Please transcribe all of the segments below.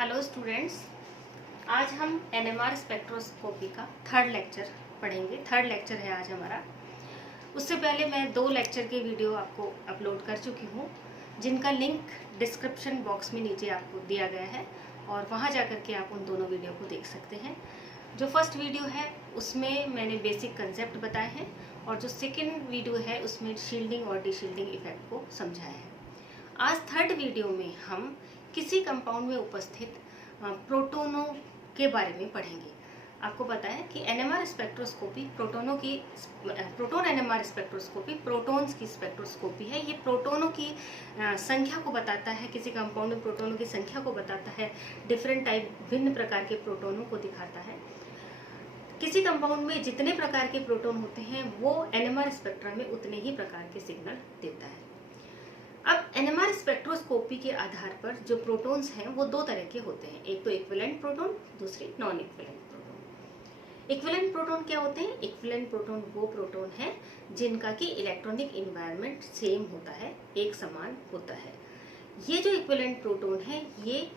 Hello students, आज हम NMR spectroscopy का थर्ड लेक्चर पढ़ेंगे। थर्ड लेक्चर है आज हमारा। उससे पहले मैं 2 लेक्चर के वीडियो आपको अपलोड कर चुकी हूँ, जिनका लिंक डिस्क्रिप्शन बॉक्स में नीचे आपको दिया गया है और वहाँ जाकर के आप उन दोनों वीडियो को देख सकते हैं। जो फर्स्ट वीडियो है उसमें मैंने बेसिक कंसेप्ट बताए हैं और जो सेकेंड वीडियो है उसमें शील्डिंग और डीशील्डिंग इफेक्ट को समझाया है। आज थर्ड वीडियो में हम किसी कंपाउंड में उपस्थित प्रोटोनों के बारे में पढ़ेंगे। आपको पता है कि NMR spectroscopy proton NMR spectroscopy protons की स्पेक्ट्रोस्कोपी है। ये प्रोटोनों की संख्या को बताता है, किसी कंपाउंड में प्रोटोनों की संख्या को बताता है, डिफरेंट टाइप भिन्न प्रकार के प्रोटोनों को दिखाता है। किसी कंपाउंड में जितने प्रकार के प्रोटोन होते हैं वो एनएमआर स्पेक्ट्रम में उतने ही प्रकार के सिग्नल देता है। अब एनएमआर स्पेक्ट्रोस्कोपी के आधार पर जो प्रोटॉन्स हैं वो 2 तरह के होते हैं, एक तो इक्विवेलेंट प्रोटॉन, दूसरी non equivalent proton. Equivalent proton क्या होते हैं? इक्विवेलेंट प्रोटॉन वो प्रोटॉन है जिनका कि इलेक्ट्रॉनिक एनवायरनमेंट सेम होता है, एक समान होता है। ये जो इक्विवेलेंट प्रोटॉन है ये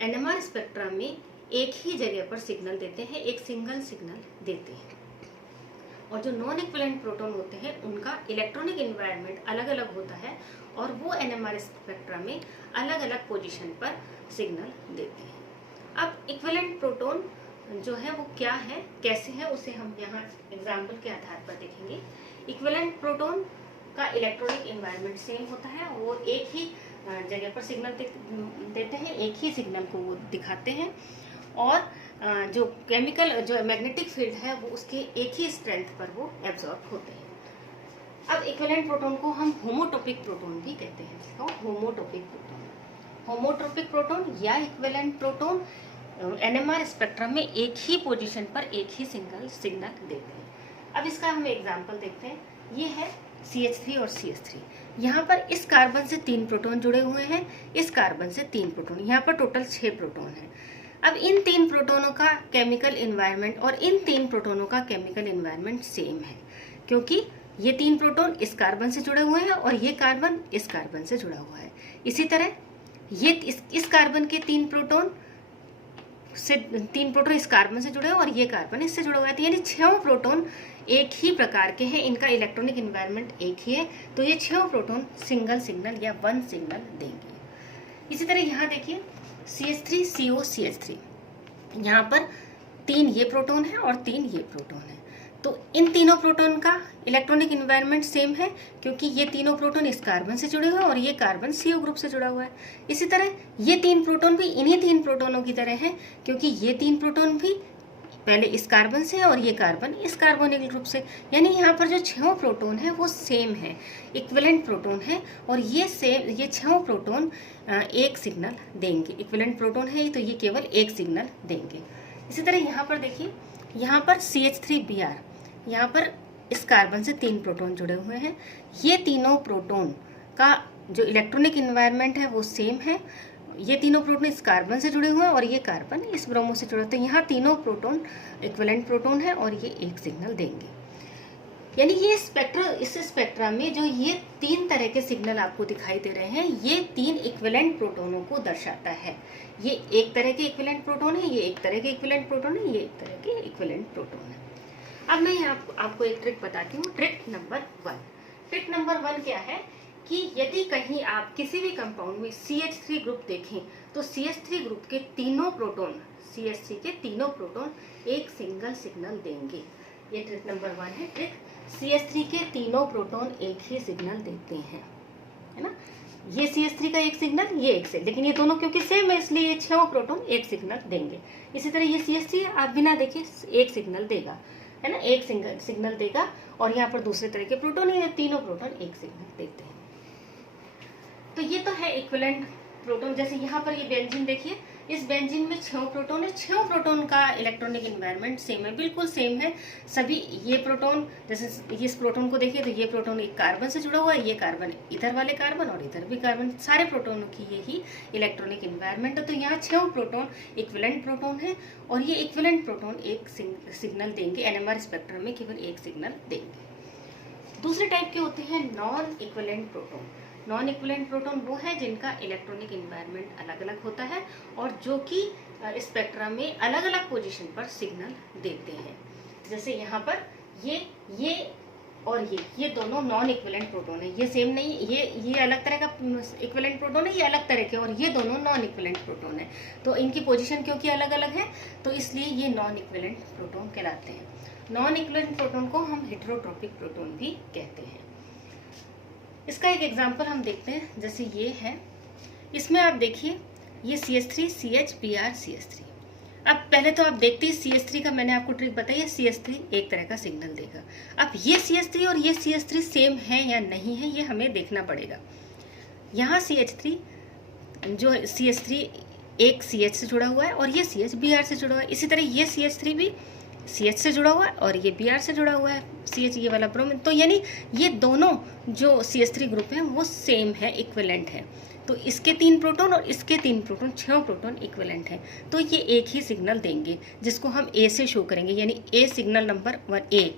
एनएमआर स्पेक्ट्रम में एक ही जगह पर सिग्नल देते हैं, एक सिंगल सिग्नल देते हैं। और जो नॉन इक्विवेलेंट प्रोटॉन होते हैं उनका इलेक्ट्रॉनिक एनवायरनमेंट अलग अलग होता है और वो एनएमआर स्पेक्ट्रम में अलग अलग पोजीशन पर सिग्नल देते हैं। अब इक्विवेलेंट प्रोटॉन जो है वो क्या है, कैसे है, उसे हम यहाँ एग्जाम्पल के आधार पर देखेंगे। इक्विवेलेंट प्रोटॉन का इलेक्ट्रॉनिक एनवायरनमेंट सेम होता है, वो एक ही जगह पर सिग्नल देते हैं, एक ही सिग्नल को वो दिखाते हैं और जो केमिकल जो मैग्नेटिक फील्ड है वो उसके एक ही स्ट्रेंथ पर वो एब्जॉर्ब होते हैं। अब इक्विवेलेंट प्रोटॉन को हम होमोटोपिक प्रोटॉन भी कहते हैं। तो होमोटोपिक प्रोटॉन या इक्विवेलेंट प्रोटॉन एनएमआर स्पेक्ट्रम में एक ही पोजीशन पर एक ही सिंगल सिग्नल देते हैं। अब इसका हम एग्जांपल देखते हैं। ये है CH3 और CH3। यहाँ पर इस कार्बन से 3 प्रोटॉन जुड़े हुए हैं, इस कार्बन से 3 प्रोटॉन, यहाँ पर टोटल 6 प्रोटॉन हैं। अब इन 3 प्रोटोनों का केमिकल एनवायरनमेंट और इन 3 प्रोटोनों का केमिकल एनवायरनमेंट सेम है, क्योंकि ये 3 प्रोटॉन इस कार्बन से जुड़े हुए हैं और ये कार्बन इस कार्बन से जुड़ा हुआ है। इसी तरह ये इस कार्बन के 3 प्रोटॉन इस कार्बन से जुड़े हैं और ये कार्बन इससे जुड़ा हुआ है। यानी 6 प्रोटॉन एक ही प्रकार के हैं, इनका इलेक्ट्रॉनिक एनवायरनमेंट एक ही है, तो ये 6 प्रोटॉन सिंगल सिग्नल या 1 सिग्नल देंगे। इसी तरह यहाँ देखिए CH3CO CH3, यहाँ पर 3 ये प्रोटॉन है और 3 ये प्रोटॉन है, तो इन तीनों प्रोटॉन का इलेक्ट्रॉनिक एनवायरनमेंट सेम है, क्योंकि ये तीनों प्रोटॉन इस कार्बन से जुड़े हुए हैं और ये कार्बन CO ग्रुप से जुड़ा हुआ है। इसी तरह ये 3 प्रोटॉन भी इन्हीं 3 प्रोटॉनों की तरह हैं, क्योंकि ये 3 प्रोटॉन भी पहले इस कार्बन से और ये कार्बन इस कार्बोनिल ग्रुप से। यानी यहाँ पर जो 6 प्रोटॉन है वो सेम है, इक्विवेलेंट प्रोटॉन है और ये 6 प्रोटॉन एक सिग्नल देंगे। इक्विवेलेंट प्रोटॉन है तो ये केवल एक सिग्नल देंगे। इसी तरह यहाँ पर देखिए, यहाँ पर CH3Br, यहाँ पर इस कार्बन से 3 प्रोटॉन जुड़े हुए हैं। ये तीनों प्रोटॉन का जो इलेक्ट्रॉनिक एनवायरनमेंट है वो सेम है। ये तीनों प्रोटॉन इस कार्बन से जुड़े हुए हैं और ये कार्बन इस ब्रोमो से जुड़े हुए हैं। तो यहाँ तीनों प्रोटॉन इक्विवेलेंट प्रोटॉन है और ये एक सिग्नल देंगे। यानी ये इस स्पेक्ट्रम में जो ये 3 तरह के सिग्नल आपको दिखाई दे रहे हैं, ये 3 इक्विवेलेंट प्रोटॉनों को दर्शाता है। ये एक तरह के इक्विवेलेंट प्रोटॉन है, ये एक तरह के इक्विवेलेंट प्रोटॉन है, ये एक तरह के इक्विवेलेंट प्रोटॉन है। अब मैं यहाँ आपको एक ट्रिक बताती हूँ। ट्रिक नंबर 1 क्या है कि यदि कहीं आप किसी भी कंपाउंड में CH3 ग्रुप देखें तो CH3 ग्रुप के तीनों प्रोटॉन, CH3 के तीनों प्रोटॉन एक सिंगल सिग्नल देंगे। ये ट्रिक नंबर 1 है। ट्रिक CH3 के तीनों प्रोटॉन एक ही सिग्नल देते हैं, है ना। ये CH3 का एक सिग्नल, ये एक से, लेकिन ये दोनों क्योंकि सेम है इसलिए ये 6 प्रोटॉन एक सिग्नल देंगे। इसी तरह ये CH3 आप बिना देखे एक सिग्नल देगा, है ना, एक सिग्नल देगा। और यहाँ पर दूसरे तरह के प्रोटॉन है, तीनों प्रोटॉन एक सिग्नल देते हैं। तो ये तो है इक्विवेलेंट प्रोटॉन। जैसे यहाँ पर ये बेंजीन देखिए, इस बेंजीन में 6 प्रोटॉन है, 6 प्रोटॉन का इलेक्ट्रॉनिक एनवायरनमेंट सेम है, बिल्कुल सेम है। सभी ये प्रोटॉन, जैसे इस प्रोटॉन को देखिए तो ये प्रोटॉन एक कार्बन से जुड़ा हुआ है, ये कार्बन इधर वाले कार्बन और इधर भी कार्बन, सारे प्रोटॉनों की यही इलेक्ट्रॉनिक एनवायरनमेंट है। तो यहाँ 6 प्रोटॉन इक्विवेलेंट प्रोटॉन है और ये इक्विवेलेंट प्रोटॉन एक सिग्नल देंगे, एनएमआर स्पेक्ट्रम में केवल एक सिग्नल देंगे। दूसरे टाइप के होते हैं non equivalent proton. Non equivalent proton वो है जिनका इलेक्ट्रॉनिक एनवायरनमेंट अलग अलग होता है और जो कि स्पेक्ट्रम में अलग अलग पोजीशन पर सिग्नल देते हैं। जैसे यहाँ पर ये और ये दोनों नॉन इक्विवेलेंट प्रोटॉन है, ये सेम नहीं, ये अलग तरह का इक्विवेलेंट प्रोटॉन है, ये अलग तरह के, और ये दोनों नॉन इक्विवेलेंट प्रोटॉन है। तो इनकी पोजीशन क्योंकि अलग अलग है तो इसलिए ये नॉन इक्विवेलेंट प्रोटॉन कहलाते हैं। नॉन इक्विवेलेंट प्रोटॉन को हम हेटेरोट्रोपिक प्रोटॉन भी कहते हैं। इसका एक एग्जांपल हम देखते हैं, जैसे ये है, इसमें आप देखिए ये CH3 CH Br CH3। अब पहले तो आप देखते हैं CH3 का मैंने आपको ट्रिक बताई है, CH3 एक तरह का सिग्नल देगा। अब ये CH3 और ये CH3 सेम है या नहीं है ये हमें देखना पड़ेगा। यहाँ CH3 जो CH3 एक CH से जुड़ा हुआ है और ये CH Br से जुड़ा हुआ है, इसी तरह ये CH3 भी CH से जुड़ा हुआ है और ये Br से जुड़ा हुआ है, CH ये वाला ब्रोमीन। तो यानी ये दोनों जो CH3 ग्रुप हैं वो सेम है, इक्विवेलेंट है। तो इसके 3 प्रोटॉन और इसके 3 प्रोटॉन, 6 प्रोटॉन इक्विवेलेंट हैं। तो ये एक ही सिग्नल देंगे जिसको हम A से शो करेंगे, यानी A सिग्नल नंबर 1 A।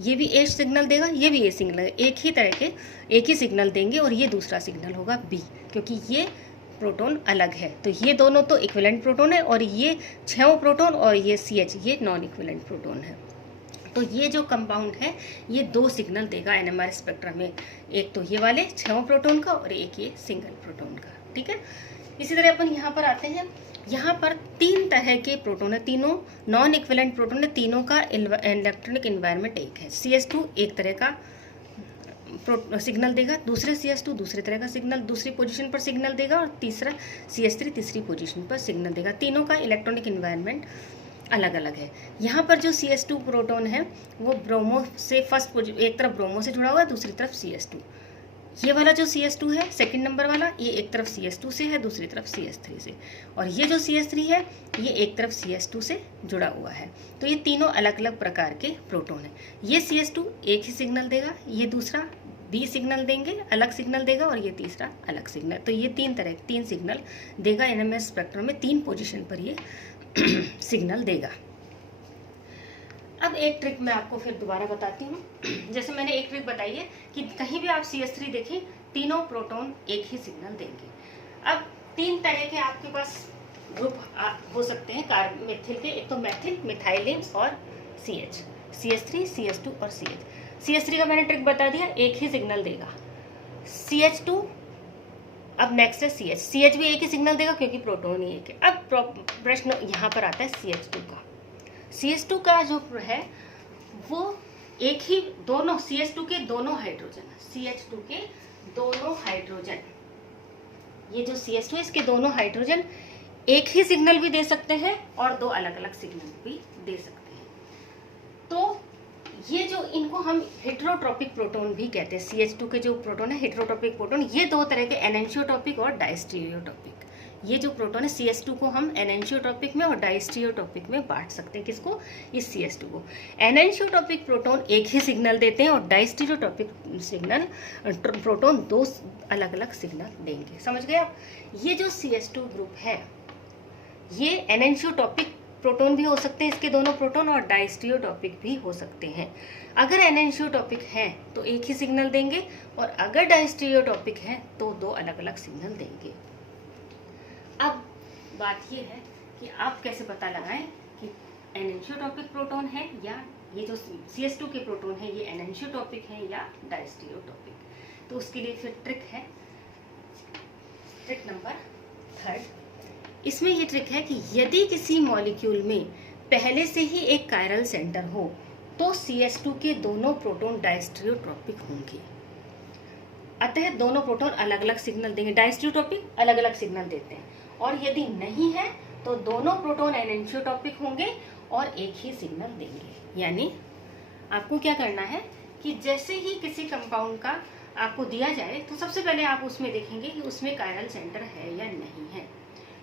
ये भी A सिग्नल देगा, ये भी A सिग्नल, एक ही तरह के एक ही सिग्नल देंगे और ये दूसरा सिग्नल होगा B, क्योंकि ये प्रोटॉन अलग है। तो ये दोनों तो इक्विवेलेंट प्रोटॉन है और ये 6 प्रोटॉन और ये CH ये नॉन इक्विवेलेंट प्रोटॉन है। तो ये जो कंपाउंड है ये 2 सिग्नल देगा NMR स्पेक्ट्रम में, एक तो ये वाले 6 प्रोटॉन का और एक ये सिंगल प्रोटॉन का। ठीक है, इसी तरह अपन यहाँ पर आते हैं। यहाँ पर 3 तरह के प्रोटॉन है, तीनों नॉन इक्विवेलेंट प्रोटॉन है, तीनों का इलेक्ट्रॉनिक एनवायरनमेंट एक है। CH2 एक तरह का सिग्नल देगा, दूसरे CH2 दूसरे तरह का सिग्नल दूसरी पोजीशन पर सिग्नल देगा और तीसरा CH3 तीसरी पोजीशन पर सिग्नल देगा। तीनों का इलेक्ट्रॉनिक एनवायरनमेंट अलग अलग है। यहाँ पर जो CH2 प्रोटॉन है वो ब्रोमो से एक तरफ ब्रोमो से जुड़ा हुआ है, दूसरी तरफ CH2। ये वाला जो CH2 है सेकंड नंबर वाला, ये एक तरफ CH2 से है, दूसरी तरफ CH3 से, और ये जो CH3 है ये एक तरफ CH2 से जुड़ा हुआ है। तो ये तीनों अलग अलग प्रकार के प्रोटॉन हैं। ये CH2 एक ही सिग्नल देगा, ये दूसरा B सिग्नल देंगे, अलग सिग्नल देगा, और ये तीसरा अलग सिग्नल। तो ये 3 सिग्नल देगा NMR स्पेक्ट्रम में, 3 पोजिशन पर ये सिग्नल देगा। अब एक ट्रिक मैं आपको फिर दोबारा बताती हूँ। जैसे मैंने एक ट्रिक बताई है कि कहीं भी आप CH3 देखें, तीनों प्रोटॉन एक ही सिग्नल देंगे। अब 3 तरह के आपके पास ग्रुप हो सकते हैं कार्बोमेथिल के, एक तो मेथिल, मिथाइलिन और CH, CH3, CH2 और CH। CH3 का मैंने ट्रिक बता दिया, एक ही सिग्नल देगा। CH2, अब नेक्स्ट है CH भी एक ही सिग्नल देगा क्योंकि प्रोटॉन ही एक है। अब प्रश्न यहाँ पर आता है CH2 का जो है वो एक ही, दोनों CH2 के दोनों हाइड्रोजन, ये जो CH2 है इसके दोनों हाइड्रोजन एक ही सिग्नल भी दे सकते हैं और 2 अलग अलग सिग्नल भी दे सकते हैं। तो ये जो इनको हम हेटेरोट्रोपिक प्रोटॉन भी कहते हैं। CH2 के जो प्रोटॉन है हेटेरोट्रोपिक प्रोटॉन, ये 2 तरह के एनेंशियोट्रोपिक और डायस्टीरियोट्रोपिक। ये जो प्रोटॉन है CH2 को हम एनेंशियोट्रोपिक में और डायस्टीरियोट्रोपिक में बांट सकते हैं। किसको? इस CH2 को। एनेंशियोट्रोपिक प्रोटॉन एक ही सिग्नल देते हैं और डायस्टीरियोट्रोपिक प्रोटॉन 2 अलग अलग सिग्नल देंगे। समझ गए आप? ये जो CH2 ग्रुप है ये एनेंशियोट्रोपिक प्रोटॉन भी हो सकते हैं, इसके दोनों प्रोटॉन, और डायस्टीरियोट्रोपिक भी हो सकते हैं। अगर एनेंशियोट्रोपिक है तो एक ही सिग्नल देंगे और अगर डायस्टीरियोट्रोपिक है तो 2 अलग अलग सिग्नल देंगे। अब बात ये है कि आप कैसे पता लगाएं कि एनेंशियोट्रोपिक प्रोटॉन है या ये जो CH2 के प्रोटॉन है ये एनेंशियोट्रोपिक है या डायस्टीरियोट्रोपिक। तो उसके लिए फिर ट्रिक है, ट्रिक नंबर 3। इसमें ये ट्रिक है कि यदि किसी मॉलिक्यूल में पहले से ही एक कायरल सेंटर हो तो CH2 के दोनों प्रोटॉन डायस्टीरियोट्रोपिक होंगे। अतः दोनों प्रोटॉन अलग अलग सिग्नल देंगे, डायस्टीरियोट्रोपिक अलग अलग सिग्नल देते हैं। और यदि नहीं है तो दोनों प्रोटॉन एनेंशियोट्रोपिक होंगे और एक ही सिग्नल देंगे। यानी आपको क्या करना है कि जैसे ही किसी कंपाउंड का आपको दिया जाए तो सबसे पहले आप उसमें देखेंगे कि उसमें कायरल सेंटर है या नहीं है।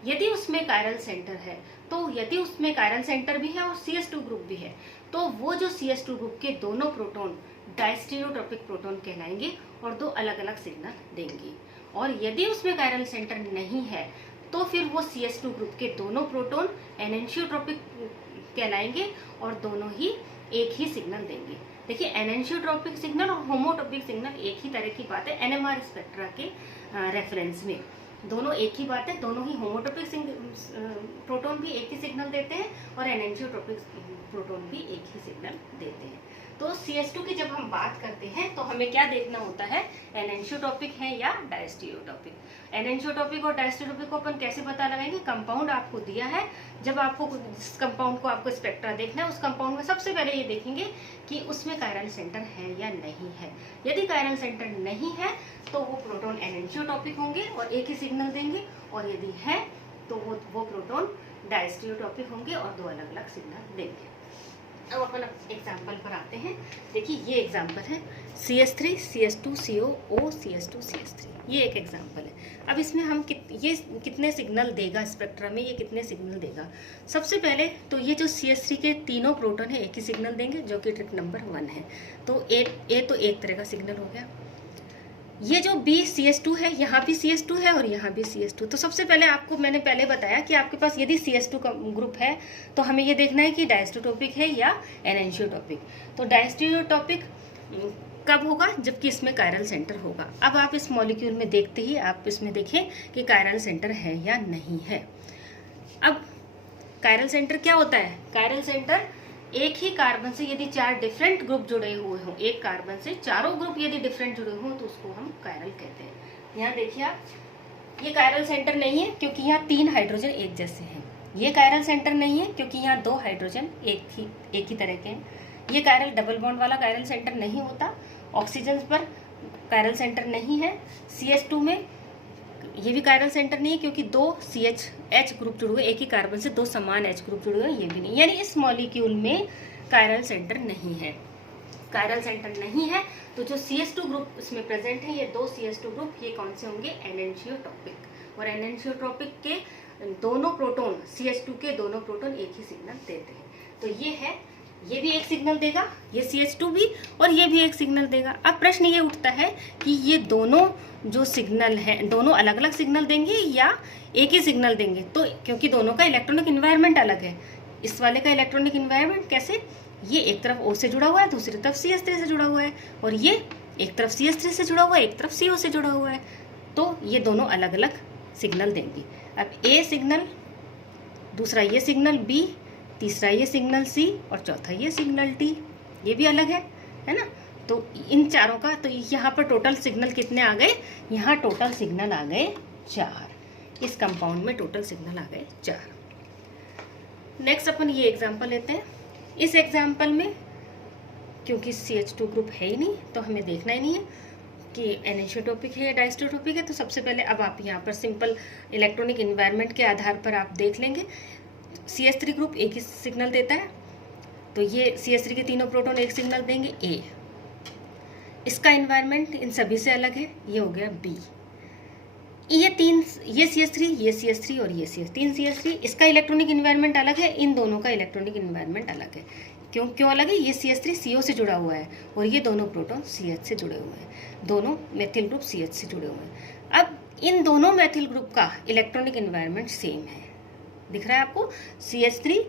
यदि उसमें कायरल सेंटर है तो यदि उसमें कायरल सेंटर भी है और CH2 ग्रुप भी है तो वो जो CH2 ग्रुप के दोनों प्रोटॉन डायस्टीरियोट्रोपिक प्रोटॉन कहलाएंगे और 2 अलग अलग सिग्नल देंगे। और यदि उसमें कायरल सेंटर नहीं है तो फिर वो CH2 ग्रुप के दोनों प्रोटॉन एनेंशियोट्रोपिक कहलाएंगे और दोनों ही एक ही सिग्नल देंगे। देखिए एनेंशियोट्रॉपिक सिग्नल और होमोट्रॉपिक सिग्नल एक ही तरह की बात है एनएमआर स्पेक्ट्रा के रेफरेंस में। दोनों एक ही बात है, दोनों ही होमोट्रॉपिक प्रोटॉन भी एक ही सिग्नल देते हैं और एनेंशियोट्रॉपिक प्रोटॉन भी एक ही सिग्नल देते हैं। तो CS2 की जब हम बात करते हैं तो हमें क्या देखना होता है, एनेंशियोट्रॉपिक है या डायस्टीरियोट्रॉपिक। एनेंशियोट्रॉपिक और डायस्टीरियोट्रॉपिक को अपन कैसे पता लगाएंगे, कंपाउंड आपको दिया है, जब आपको जिस कंपाउंड को आपको स्पेक्ट्रा देखना है उस कंपाउंड में सबसे पहले ये देखेंगे कि उसमें कायरल सेंटर है या नहीं है। यदि कायरल सेंटर नहीं है तो वो प्रोटॉन एनेंशियोट्रॉपिक होंगे और एक ही सिग्नल देंगे, और यदि है तो वो प्रोटॉन डायस्टीरियोट्रॉपिक होंगे और दो अलग अलग सिग्नल देंगे। अब अपन एग्जाम्पल पर आते हैं। देखिए ये एग्जाम्पल है CS3 CS2 CO O CS2 CS3, ये एक एग्जाम्पल है। अब इसमें हम ये कितने सिग्नल देगा स्पेक्ट्रा में, ये कितने सिग्नल देगा। सबसे पहले तो ये जो CS3 के तीनों प्रोटॉन है एक ही सिग्नल देंगे जो कि ट्रिक नंबर 1 है। तो ए तो एक तरह का सिग्नल हो गया। ये जो B CS2 है, यहाँ भी CS2 है और यहाँ भी CS2। तो सबसे पहले आपको मैंने पहले बताया कि आपके पास यदि CS2 का ग्रुप है तो हमें ये देखना है कि डायस्टीरियोट्रॉपिक है या एनेंशियोट्रॉपिक। तो डायस्टीरियोट्रॉपिक कब होगा, जबकि इसमें कायरल सेंटर होगा। अब आप इस मॉलिक्यूल में देखते ही आप इसमें देखें कि कायरल सेंटर है या नहीं है। अब कायरल सेंटर क्या होता है, कायरल सेंटर एक ही कार्बन से यदि 4 डिफरेंट ग्रुप जुड़े हुए हों, एक कार्बन से चारों ग्रुप यदि डिफरेंट जुड़े हों तो उसको हम कायरल कहते हैं। यहाँ देखिए आप, ये कायरल सेंटर नहीं है क्योंकि यहाँ 3 हाइड्रोजन एक जैसे हैं। ये कायरल सेंटर नहीं है क्योंकि यहाँ 2 हाइड्रोजन एक ही तरह के हैं। ये कायरल डबल बॉन्ड वाला कायरल सेंटर नहीं होता। ऑक्सीजन पर कायरल सेंटर नहीं है। CS2 में ये भी कायरल सेंटर नहीं है क्योंकि 2 CH ग्रुप जुड़े हुए, एक ही कार्बन से 2 समान H ग्रुप जुड़े हुए, ये भी नहीं। यानी इस मॉलिक्यूल में कायरल सेंटर नहीं है। कायरल सेंटर नहीं है तो जो CS2 ग्रुप इसमें प्रेजेंट है, ये 2 CS2 ग्रुप, ये कौन से होंगे, एनेंशियोट्रॉपिक। और एनेंशियोट्रॉपिक के दोनों प्रोटॉन, CS2 के दोनों प्रोटॉन एक ही सिग्नल देते हैं। तो ये है, ये भी एक सिग्नल देगा, ये CS2 भी, और ये भी एक सिग्नल देगा। अब प्रश्न ये उठता है कि ये दोनों जो सिग्नल हैं दोनों अलग अलग सिग्नल देंगे या एक ही सिग्नल देंगे। तो क्योंकि दोनों का इलेक्ट्रॉनिक इन्वायरमेंट अलग है, इस वाले का इलेक्ट्रॉनिक इन्वायरमेंट कैसे, ये एक तरफ O से जुड़ा हुआ है, दूसरी तरफ CS3 से जुड़ा हुआ है, और ये एक तरफ CS3 से जुड़ा हुआ है, एक तरफ CO से जुड़ा हुआ है। तो ये दोनों अलग अलग सिग्नल देंगे। अब A सिग्नल, दूसरा ये सिग्नल B, तीसरा ये सिग्नल C और चौथा ये सिग्नल D, ये भी अलग है ना। तो इन चारों का, तो यहाँ पर टोटल सिग्नल कितने आ गए, यहाँ टोटल सिग्नल आ गए 4। इस कंपाउंड में टोटल सिग्नल आ गए 4। नेक्स्ट अपन ये एग्जांपल लेते हैं। इस एग्जांपल में क्योंकि CH2 ग्रुप है ही नहीं तो हमें देखना ही नहीं है कि एनेंशियोट्रॉपिक है या डायस्टीरियोट्रॉपिक है। तो सबसे पहले अब आप यहाँ पर सिंपल इलेक्ट्रॉनिक इन्वायरमेंट के आधार पर आप देख लेंगे। CS3 ग्रुप एक ही सिग्नल देता है, तो ये CS3 के तीनों प्रोटॉन एक सिग्नल देंगे A। इसका इन्वायरमेंट इन सभी से अलग है, ये हो गया B। ये CS3 और ये CS3, इसका इलेक्ट्रॉनिक इन्वायरमेंट अलग है, इन दोनों का इलेक्ट्रॉनिक इन्वायरमेंट अलग है। क्यों अलग है, ये CS3 CO से जुड़ा हुआ है और ये दोनों प्रोटॉन CH से जुड़े हुए हैं, दोनों मेथिल ग्रुप CH से जुड़े हुए हैं। अब इन दोनों मेथिल ग्रुप का इलेक्ट्रॉनिक इन्वायरमेंट सेम है, दिख रहा है आपको। CH3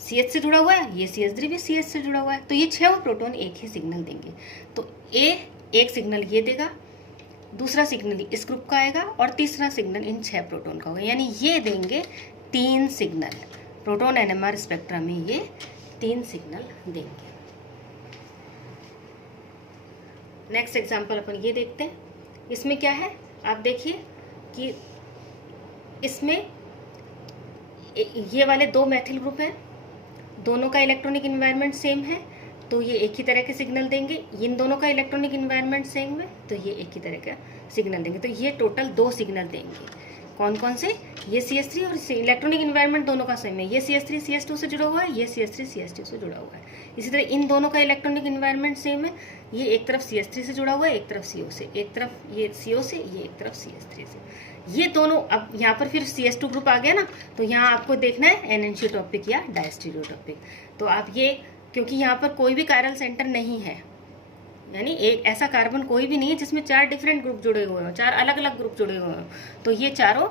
CH से जुड़ा हुआ है, ये CH3 भी CH से जुड़ा हुआ है, तो ये 6 प्रोटॉन एक ही सिग्नल देंगे। तो A एक सिग्नल ये देगा, दूसरा सिग्नल इस ग्रुप का आएगा और तीसरा सिग्नल इन 6 प्रोटॉन का होगा, यानी ये देंगे 3 सिग्नल। प्रोटॉन NMR स्पेक्ट्रा में ये 3 सिग्नल देंगे। नेक्स्ट एग्जांपल अपन ये देखते हैं। इसमें क्या है, आप देखिए कि इसमें ये वाले 2 मेथिल ग्रुप हैं, दोनों का इलेक्ट्रॉनिक इन्वायरमेंट सेम है, तो ये एक ही तरह के सिग्नल देंगे। इन दोनों का इलेक्ट्रॉनिक इन्वायरमेंट सेम है, तो ये एक ही तरह का सिग्नल देंगे। तो ये टोटल 2 सिग्नल देंगे। कौन कौन से, ये CS3 और इलेक्ट्रॉनिक इन्वायरमेंट दोनों का सेम है, ये CS3 CS2 से जुड़ा हुआ है, ये CS3 CS2 से जुड़ा हुआ है। इसी तरह इन दोनों का इलेक्ट्रॉनिक इन्वायरमेंट सेम है, ये एक तरफ CS3 से जुड़ा हुआ है, एक तरफ CO से, एक तरफ ये CO से, ये एक तरफ CS3 से। ये दोनों, अब यहाँ पर फिर CS2 ग्रुप आ गया ना, तो यहाँ आपको देखना है एनेंशियोट्रॉपिक या डायस्टीरियोट्रॉपिक। तो आप ये, क्योंकि यहाँ पर कोई भी कायरल सेंटर नहीं है, यानी एक ऐसा कार्बन कोई भी नहीं है जिसमें 4 डिफरेंट ग्रुप जुड़े हुए हों, 4 अलग अलग ग्रुप जुड़े हुए हों, तो ये चारों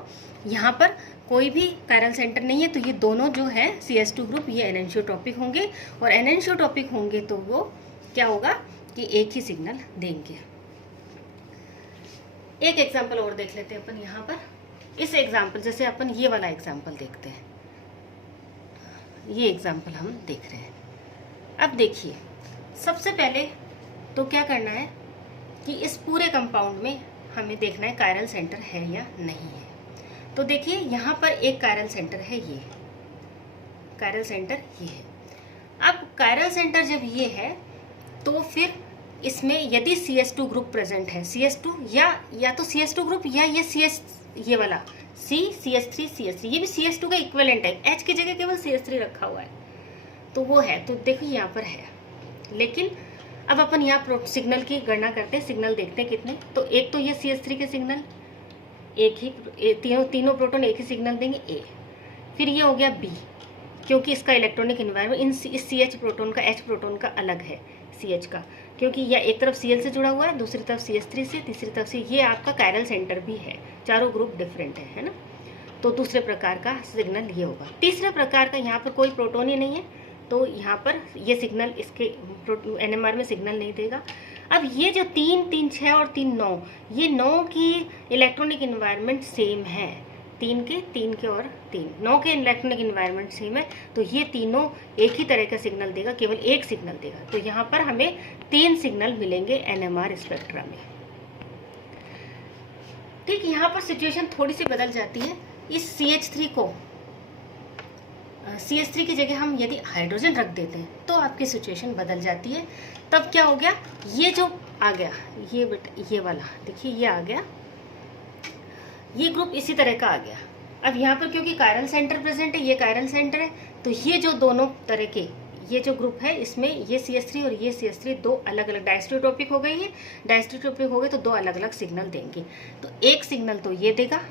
यहाँ पर कोई भी कायरल सेंटर नहीं है, तो ये दोनों जो है CH2 ग्रुप ये एनेंशियोट्रॉपिक होंगे, और एनेंशियोट्रॉपिक होंगे तो वो क्या होगा कि एक ही सिग्नल देंगे। एक एग्जाम्पल और देख लेते हैं अपन यहाँ पर। इस एग्जाम्पल जैसे अपन ये वाला एग्जाम्पल देखते हैं, ये एग्जाम्पल हम देख रहे हैं। अब देखिए, सबसे पहले तो क्या करना है कि इस पूरे कंपाउंड में हमें देखना है कायरल सेंटर है या नहीं है। तो देखिए यहाँ पर एक कायरल सेंटर है, ये कायरल सेंटर ये है। अब कायरल सेंटर जब ये है तो फिर इसमें यदि CH2 ग्रुप प्रेजेंट है, CH2 या तो CH2 ग्रुप या ये ये वाला CH3 CH3, ये भी CH2 का इक्विवेलेंट है, H की जगह केवल CH3 रखा हुआ है, तो वो है। तो देखो यहाँ पर है, लेकिन अब अपन यहाँ सिग्नल की गणना करते हैं, सिग्नल देखते हैं कितने। तो एक तो ये CH3 के सिग्नल एक ही, तीनों प्रोटॉन एक ही सिग्नल देंगे A। फिर ये हो गया B, क्योंकि इसका इलेक्ट्रॉनिक एनवायरनमेंट इस CH प्रोटॉन का H प्रोटॉन का अलग है CH का, क्योंकि यह एक तरफ Cl से जुड़ा हुआ है, दूसरी तरफ CH3 से, तीसरी तरफ से ये आपका कायरल सेंटर भी है, चारों ग्रुप डिफरेंट है ना। तो दूसरे प्रकार का सिग्नल ये होगा। तीसरे प्रकार का यहाँ पर कोई प्रोटॉन ही नहीं है, तो यहाँ पर ये सिग्नल इसके NMR में सिग्नल नहीं देगा। अब ये जो 3 3 6 और 3 9, ये 9 की इलेक्ट्रॉनिक एनवायरनमेंट सेम है, 3 के और 9 के इलेक्ट्रॉनिक एनवायरनमेंट सेम है, तो ये तीनों एक ही तरह का सिग्नल देगा, केवल एक सिग्नल देगा। तो यहाँ पर हमें 3 सिग्नल मिलेंगे NMR स्पेक्ट्रा में। ठीक, यहाँ पर सिचुएशन थोड़ी सी बदल जाती है। इस CH3 की जगह हम यदि हाइड्रोजन रख देते हैं तो आपकी सिचुएशन बदल जाती है। तब क्या हो गया, ये जो आ गया, ये बेटा ये वाला देखिए, ये आ गया, ये ग्रुप इसी तरह का आ गया। अब यहाँ पर क्योंकि कायरल सेंटर प्रेजेंट है, ये कायरल सेंटर है, तो ये जो दोनों तरह के ये जो ग्रुप है, इसमें ये CH3 और ये CH3 दो अलग अलग डायस्टेरियोटॉपिक हो गई है। डायस्टेरियोटॉपिक हो गए तो दो अलग अलग सिग्नल देंगे। तो एक सिग्नल तो ये देगा,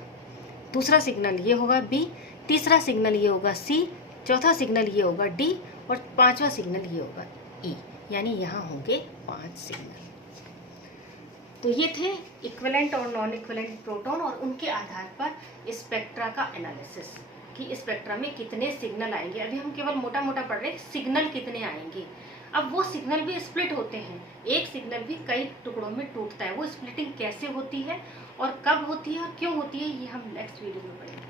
दूसरा सिग्नल ये होगा B, तीसरा सिग्नल ये होगा C, चौथा सिग्नल ये होगा D, और पांचवा सिग्नल ये होगा E। यानी यहाँ होंगे 5 सिग्नल। तो ये थे इक्विवेलेंट और नॉन इक्विवेलेंट प्रोटॉन, और उनके आधार पर स्पेक्ट्रा का एनालिसिस कि स्पेक्ट्रा में कितने सिग्नल आएंगे। अभी हम केवल मोटा मोटा पढ़ रहे हैं सिग्नल कितने आएंगे। अब वो सिग्नल भी स्प्लिट होते हैं, एक सिग्नल भी कई टुकड़ों में टूटता है। वो स्प्लिटिंग कैसे होती है और कब होती है और क्यों होती है, ये हम नेक्स्ट वीडियो में पढ़ेंगे।